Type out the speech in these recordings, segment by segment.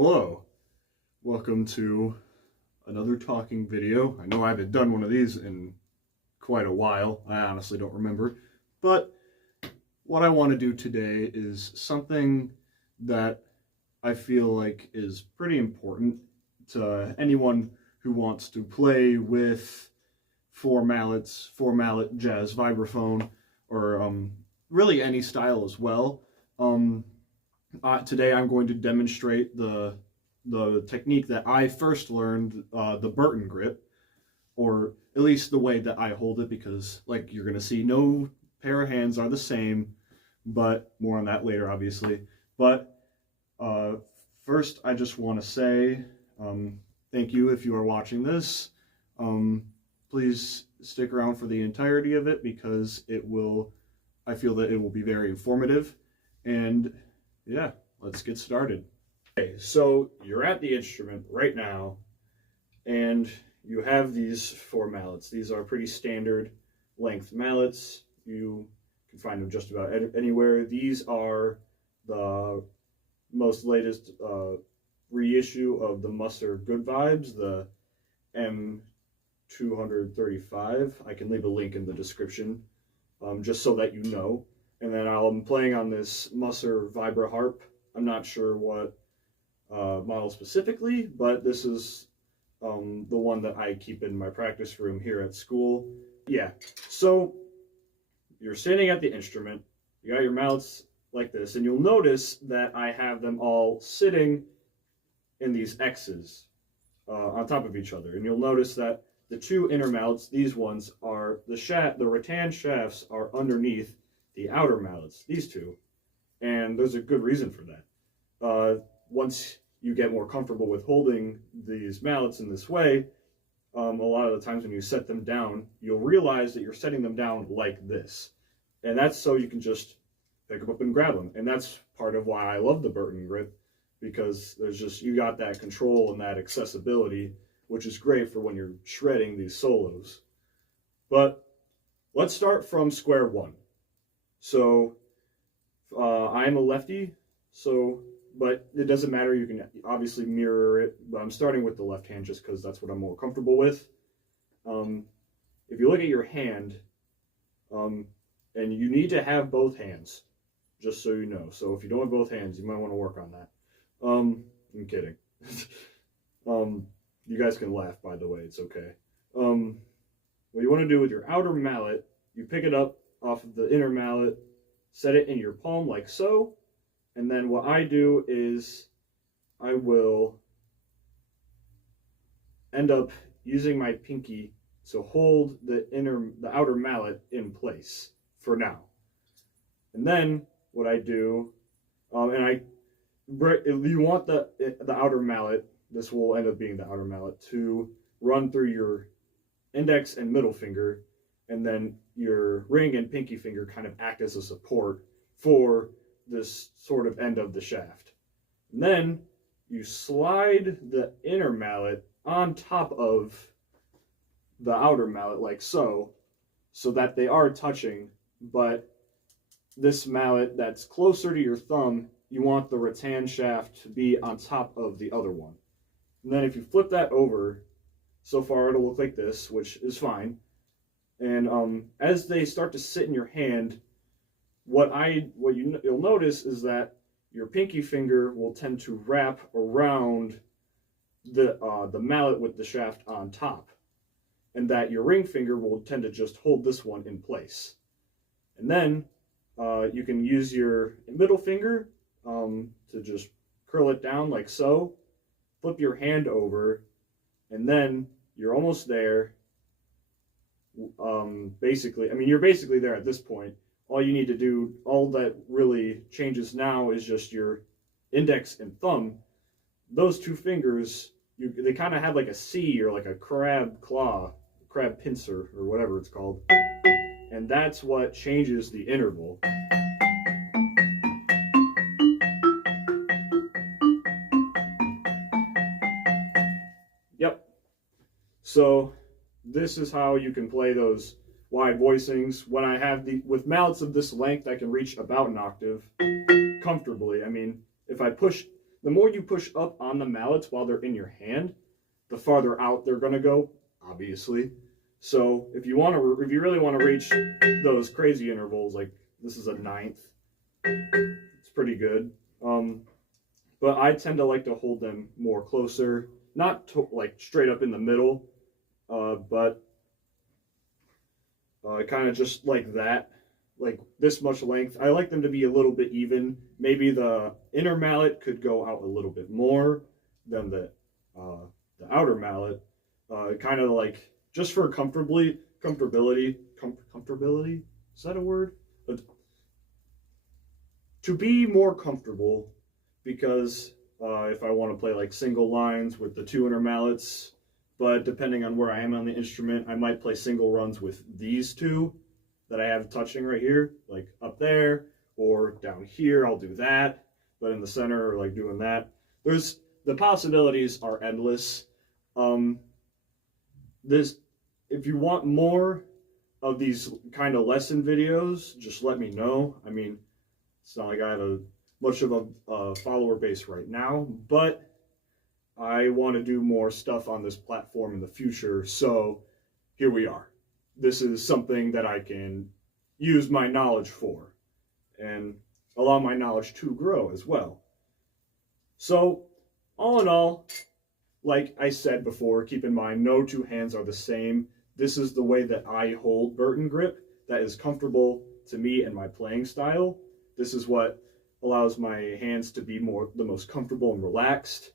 Hello, welcome to another talking video. I know I haven't done one of these in quite a while. I honestly don't remember. But what I want to do today is something that I feel like is pretty important to anyone who wants to play with four mallet jazz vibraphone, or really any style as well. Today I'm going to demonstrate the technique that I first learned, the Burton grip, or at least the way that I hold it, because like you're going to see, no pair of hands are the same, but more on that later, obviously. But first, I just want to say thank you if you are watching this. Please stick around for the entirety of it, because I feel that it will be very informative. And yeah, let's get started. Okay, so you're at the instrument right now, and you have these four mallets. These are pretty standard length mallets. You can find them just about anywhere. These are the most latest reissue of the Musser Good Vibes, the M235. I can leave a link in the description, just so that you know. And then I'm playing on this Musser Vibra harp. I'm not sure what model specifically, but this is the one that I keep in my practice room here at school. Yeah, so you're standing at the instrument, you got your mallets like this, and you'll notice that I have them all sitting in these X's on top of each other. And you'll notice that the two inner mallets, these ones, are the rattan shafts are underneath the outer mallets, these two, and there's a good reason for that. Once you get more comfortable with holding these mallets in this way, a lot of the times when you set them down, you'll realize that you're setting them down like this, and that's so you can just pick them up and grab them. And that's part of why I love the Burton grip, because you got that control and that accessibility, which is great for when you're shredding these solos. But let's start from square one. So I'm a lefty, but it doesn't matter. You can obviously mirror it, but I'm starting with the left hand just because that's what I'm more comfortable with. If you look at your hand, and you need to have both hands, just so you know. So if you don't have both hands, you might want to work on that. I'm kidding. You guys can laugh, by the way, it's okay. What you want to do with your outer mallet, you pick it up off of the inner mallet, set it in your palm like so, and then what I do is I will end up using my pinky to hold the outer mallet in place for now. And then what I do, you want the outer mallet, this will end up being the outer mallet, to run through your index and middle finger, and then your ring and pinky finger kind of act as a support for this sort of end of the shaft. And then you slide the inner mallet on top of the outer mallet like so that they are touching, but this mallet that's closer to your thumb, you want the rattan shaft to be on top of the other one. And then if you flip that over, so far it'll look like this, which is fine. And as they start to sit in your hand, you'll notice is that your pinky finger will tend to wrap around the mallet with the shaft on top, and that your ring finger will tend to just hold this one in place. And then you can use your middle finger to just curl it down like so, flip your hand over, and then you're almost there. You're basically there at this point. All you need to do, all that really changes now is just your index and thumb. Those two fingers, they kind of have like a C or like a crab pincer or whatever it's called. And that's what changes the interval. Yep. So this is how you can play those wide voicings. When I have with mallets of this length, I can reach about an octave comfortably. I mean, if I push the more you push up on the mallets while they're in your hand, the farther out they're going to go, obviously. So if you really want to reach those crazy intervals, like this is a ninth, it's pretty good. But I tend to like to hold them more closer, not to, like straight up in the middle, but kind of just like that, like this much length. I like them to be a little bit even. Maybe the inner mallet could go out a little bit more than the outer mallet. Kind of like just for comfortability. Comfortability? Is that a word? To be more comfortable, because if I want to play like single lines with the two inner mallets, but depending on where I am on the instrument, I might play single runs with these two that I have touching right here, like up there, or down here, I'll do that, but in the center, or like doing that. The possibilities are endless. If you want more of these kind of lesson videos, just let me know. I mean, it's not like I have much of a follower base right now, but I want to do more stuff on this platform in the future, so here we are. This is something that I can use my knowledge for and allow my knowledge to grow as well. So, all in all, like I said before, keep in mind, no two hands are the same. This is the way that I hold Burton grip that is comfortable to me and my playing style. This is what allows my hands to be the most comfortable and relaxed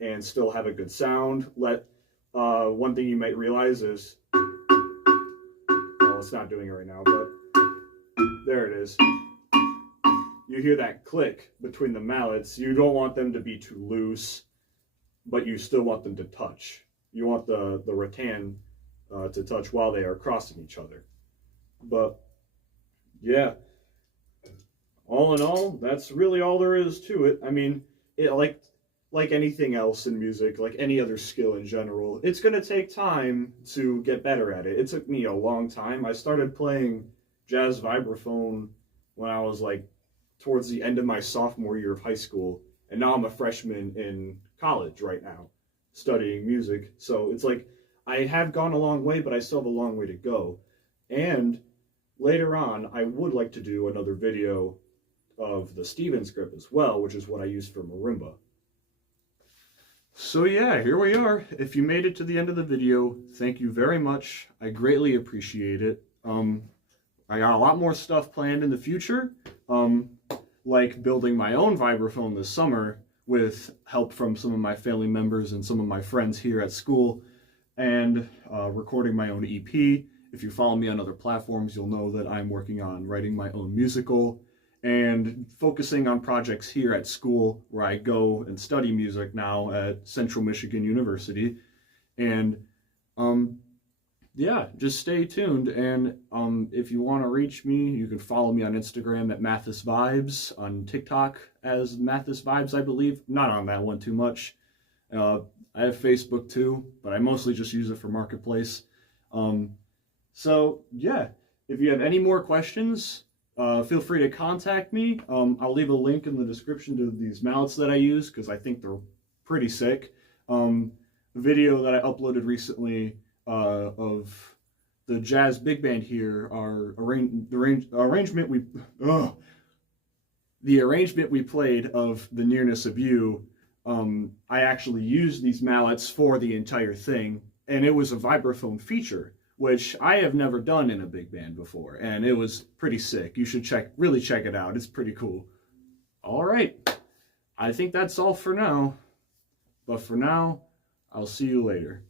and still have a good sound. One thing you might realize is, well, it's not doing it right now, but there it is. You hear that click between the mallets. You don't want them to be too loose, but you still want them to touch. You want the rattan to touch while they are crossing each other. But yeah, all in all, that's really all there is to it. I mean, like anything else in music, like any other skill in general, it's going to take time to get better at it. It took me a long time. I started playing jazz vibraphone when I was like towards the end of my sophomore year of high school, and now I'm a freshman in college right now studying music. So it's like I have gone a long way, but I still have a long way to go. And later on, I would like to do another video of the Stevens grip as well, which is what I use for marimba. So yeah, here we are. If you made it to the end of the video, thank you very much. I greatly appreciate it. I got a lot more stuff planned in the future, like building my own vibraphone this summer with help from some of my family members and some of my friends here at school, and recording my own EP. If you follow me on other platforms, you'll know that I'm working on writing my own musical and focusing on projects here at school where I go and study music now at Central Michigan University. And yeah, just stay tuned. And if you want to reach me, you can follow me on Instagram at Mathis Vibes, on TikTok as Mathis Vibes, I believe. Not on that one too much. I have Facebook too, but I mostly just use it for Marketplace. So yeah, if you have any more questions, feel free to contact me. I'll leave a link in the description to these mallets that I use because I think they're pretty sick. The video that I uploaded recently of the jazz big band here, the arrangement we played of The Nearness of You. I actually used these mallets for the entire thing, and it was a vibraphone feature, which I have never done in a big band before, and it was pretty sick. You should really check it out. It's pretty cool. All right, I think that's all for now. But for now, I'll see you later.